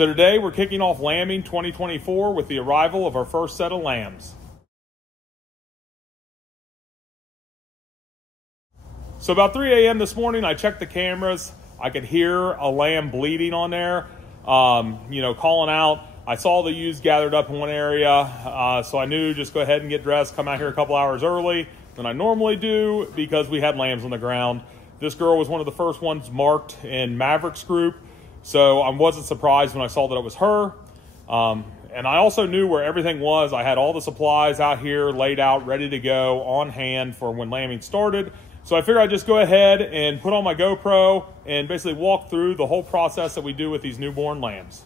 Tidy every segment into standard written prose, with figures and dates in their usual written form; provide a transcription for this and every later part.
So today we're kicking off lambing 2024 with the arrival of our first set of lambs. So about 3 a.m. this morning, I checked the cameras. I could hear a lamb bleeding on there, calling out. I saw the ewes gathered up in one area, so I knew just go ahead and get dressed, come out here a couple hours early than I normally do because we had lambs on the ground. This girl was one of the first ones marked in Maverick's group, so I wasn't surprised when I saw that it was her. And I also knew where everything was. I had all the supplies out here laid out, ready to go, on hand for when lambing started. So I figured I'd just go ahead and put on my GoPro and basically walk through the whole process that we do with these newborn lambs.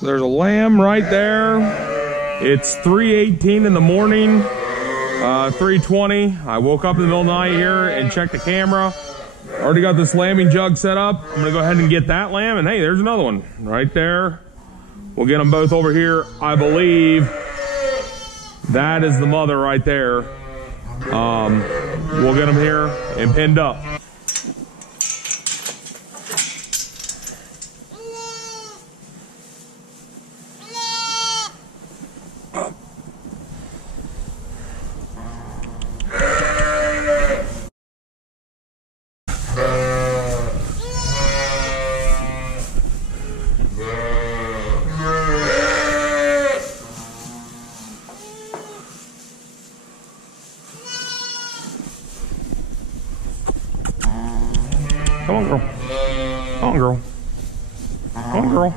So there's a lamb right there. It's 3:18 in the morning. 3:20. I woke up in the middle of the night here and checked the camera. Already got this lambing jug set up. I'm gonna go ahead and get that lamb, and hey, there's another one right there. We'll get them both over here. I believe that is the mother right there. We'll get them here and pinned up. Come on, girl. Come on, girl. Come on, girl.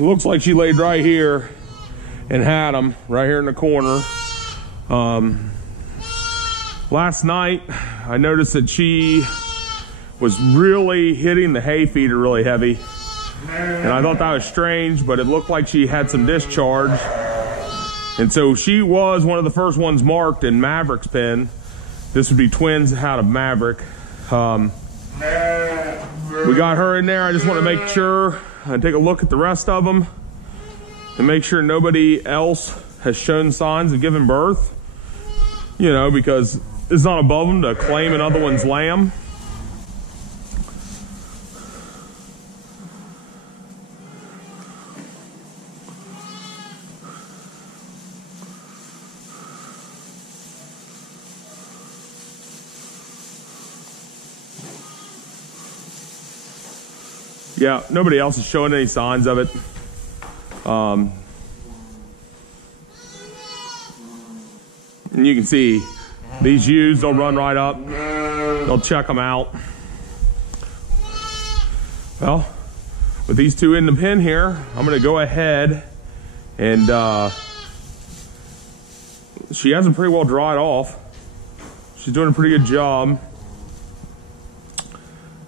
Looks like she laid right here and had them right here in the corner. Last night, I noticed that she was really hitting the hay feeder really heavy. And I thought that was strange, but it looked like she had some discharge. And so she was one of the first ones marked in Maverick's pen. This would be twins out of Maverick. We got her in there. I just want to make sure and take a look at the rest of them and make sure nobody else has shown signs of giving birth. You know, because it's not above them to claim another one's lamb. Yeah, nobody else is showing any signs of it. And you can see these ewes, they'll run right up. They'll check them out. Well, with these two in the pen here, I'm gonna go ahead and she has them pretty well dried off. She's doing a pretty good job.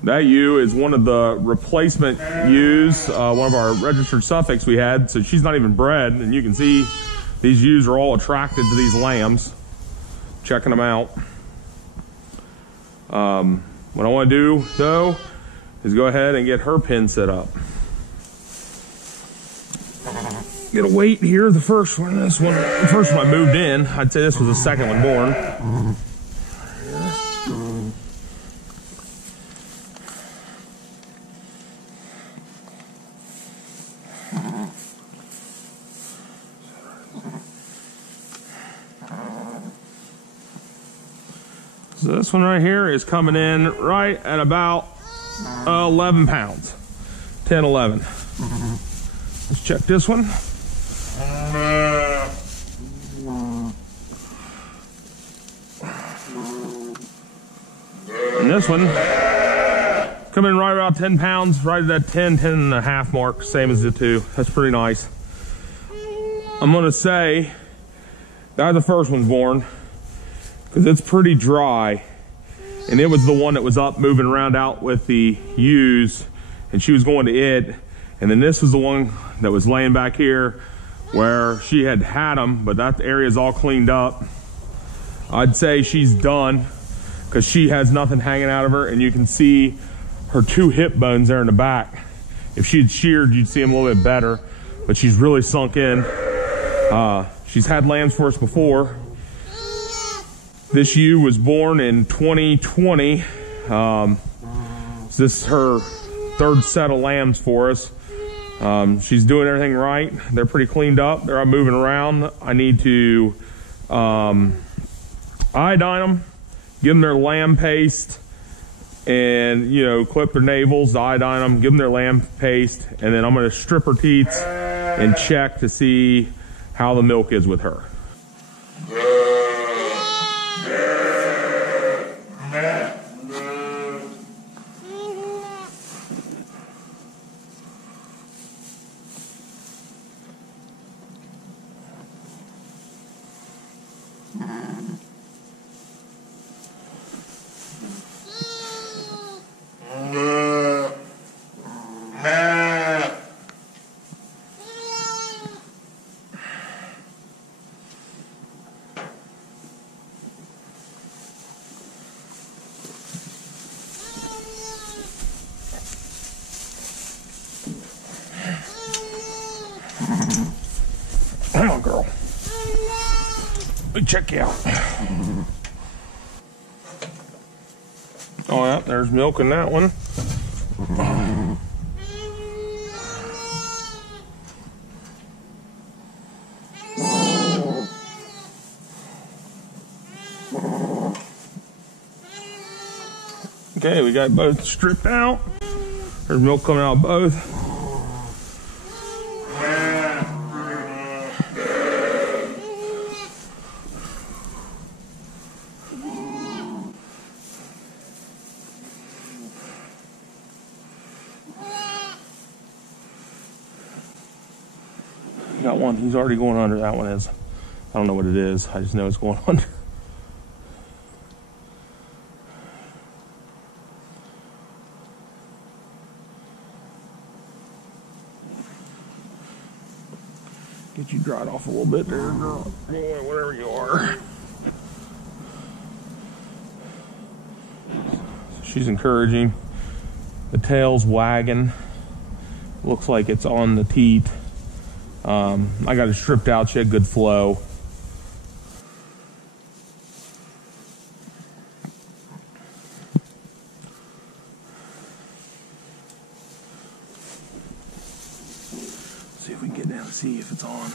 That ewe is one of the replacement ewes, one of our registered Suffolks we had, so she's not even bred, and you can see these ewes are all attracted to these lambs, checking them out. What I want to do, though, is go ahead and get her pen set up. Get a weight here, the first one, the first one I moved in. I'd say this was the second one born. So this one right here is coming in right at about 11 pounds, 10, 11. Let's check this one. And this one coming in right about 10 pounds, right at that 10, 10 and a half mark, same as the two. That's pretty nice. I'm gonna say that the first one's born, because it's pretty dry. and it was the one that was up moving around out with the ewes, and she was going to it. And then this was the one that was laying back here where she had them, but that area is all cleaned up. I'd say she's done because she has nothing hanging out of her, and you can see her 2 hip bones there in the back. If she had sheared, you'd see them a little bit better, but she's really sunk in. She's had lambs for us before. This ewe was born in 2020. This is her 3rd set of lambs for us. She's doing everything right. They're pretty cleaned up. They're out moving around. I need to iodine them, give them their lamb paste, and clip their navels, iodine them, give them their lamb paste, and then I'm going to strip her teats and check to see how the milk is with her. Hang on, girl. Let me check you out. Oh, yeah, there's milk in that one. Okay, we got both stripped out. There's milk coming out of both. Got one, he's already going under. That one is, I don't know what it is. I just know it's going under. Get you dried off a little bit there, girl. Yeah, whatever you are. So she's encouraging. The tail's wagging. Looks like it's on the teat. I got it stripped out. She had good flow. See if we can get down and see if it's on.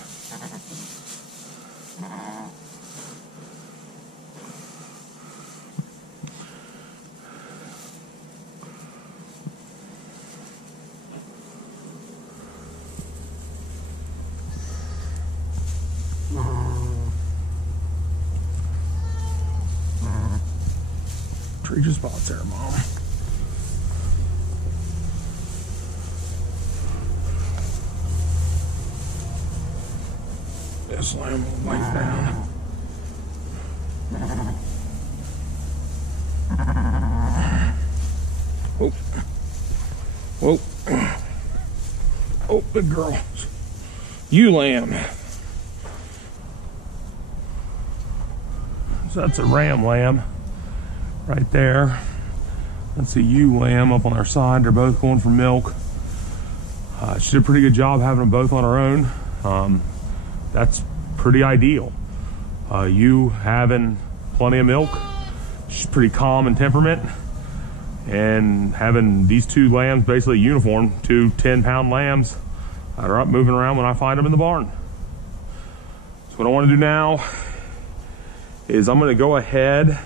Treat your spots there, Mom. This lamb will wipe down. Whoa. Whoa. Oh, good girl. You lamb. So that's a ram lamb right there. That's a ewe lamb up on our side. They're both going for milk. She did a pretty good job having them both on her own. That's pretty ideal. You having plenty of milk. She's pretty calm in temperament. And having these 2 lambs basically uniform, 2 10-pound lambs that are up moving around when I find them in the barn. So what I want to do now is I'm going to go ahead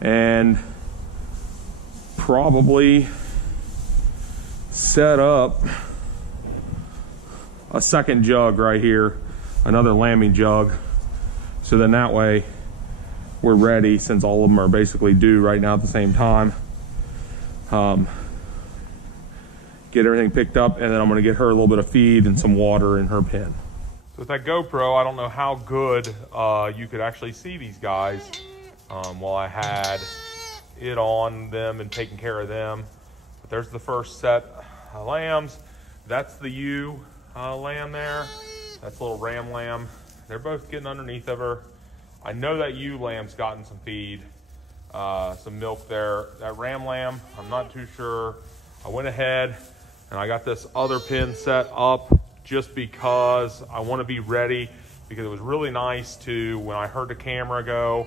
and probably set up a second jug right here, another lambing jug, so then that way we're ready, since all of them are basically due right now at the same time. Get everything picked up, and then I'm going to get her a little bit of feed and some water in her pen. So with that GoPro, I don't know how good you could actually see these guys while I had it on them and taking care of them. But there's the first set of lambs. That's the ewe lamb there. That's a little ram lamb. They're both getting underneath of her. I know that ewe lamb's gotten some feed, some milk there. That ram lamb, I'm not too sure. I went ahead and I got this other pen set up just because I want to be ready, because it was really nice to, when I heard the camera go,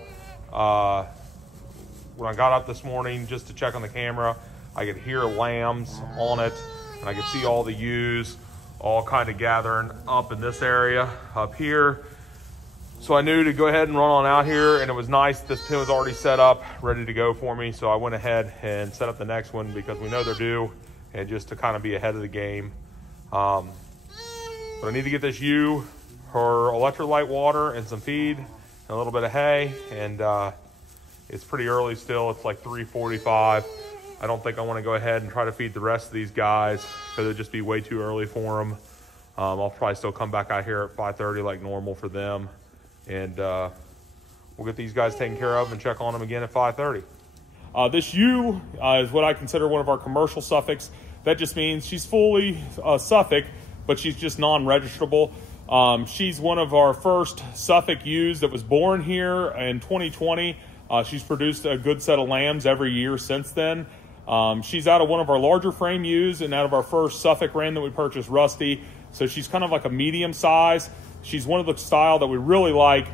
when I got up this morning just to check on the camera, I could hear lambs on it, and I could see all the ewes all kind of gathering up in this area up here. So I knew to go ahead and run on out here, and it was nice. This pen was already set up, ready to go for me. So I went ahead and set up the next one because we know they're due, and just to kind of be ahead of the game. But I need to get this ewe her electrolyte water and some feed and a little bit of hay, and it's pretty early still. It's like 3:45. I don't think I want to go ahead and try to feed the rest of these guys because it'd just be way too early for them. I'll probably still come back out here at 5:30 like normal for them, and we'll get these guys taken care of and check on them again at 5:30. This ewe is what I consider one of our commercial Suffolks. That just means she's fully Suffolk, but she's just non-registrable. She's one of our first Suffolk ewes that was born here in 2020. She's produced a good set of lambs every year since then. She's out of one of our larger frame ewes and out of our first Suffolk Wren that we purchased, Rusty. So she's kind of like a medium size. She's one of the style that we really like.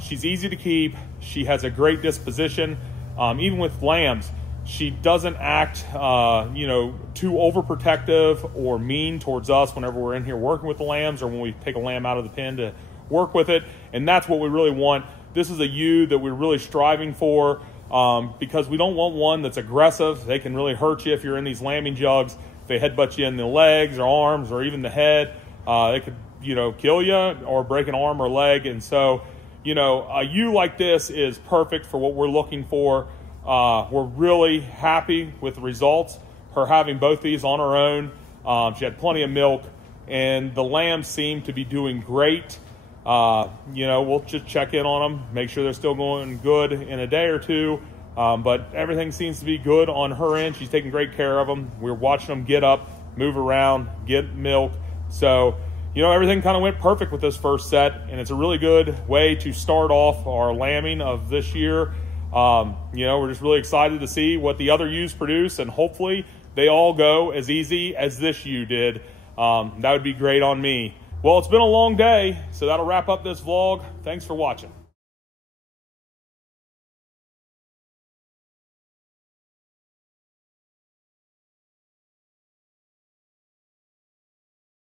She's easy to keep. She has a great disposition. Even with lambs, she doesn't act, too overprotective or mean towards us whenever we're in here working with the lambs or when we take a lamb out of the pen to work with it. And that's what we really want. This is a ewe that we're really striving for because we don't want one that's aggressive. They can really hurt you if you're in these lambing jugs. If they headbutt you in the legs or arms or even the head, they could, kill you or break an arm or leg. And so, a ewe like this is perfect for what we're looking for. We're really happy with the results. Her having both these on her own, she had plenty of milk, and the lambs seem to be doing great. We'll just check in on them, make sure they're still going good in a day or two. But everything seems to be good on her end. She's taking great care of them. We're watching them get up, move around, get milk. So, everything kind of went perfect with this first set, and it's a really good way to start off our lambing of this year. We're just really excited to see what the other ewes produce, and hopefully they all go as easy as this ewe did. That would be great on me. Well, it's been a long day, so that'll wrap up this vlog. Thanks for watching.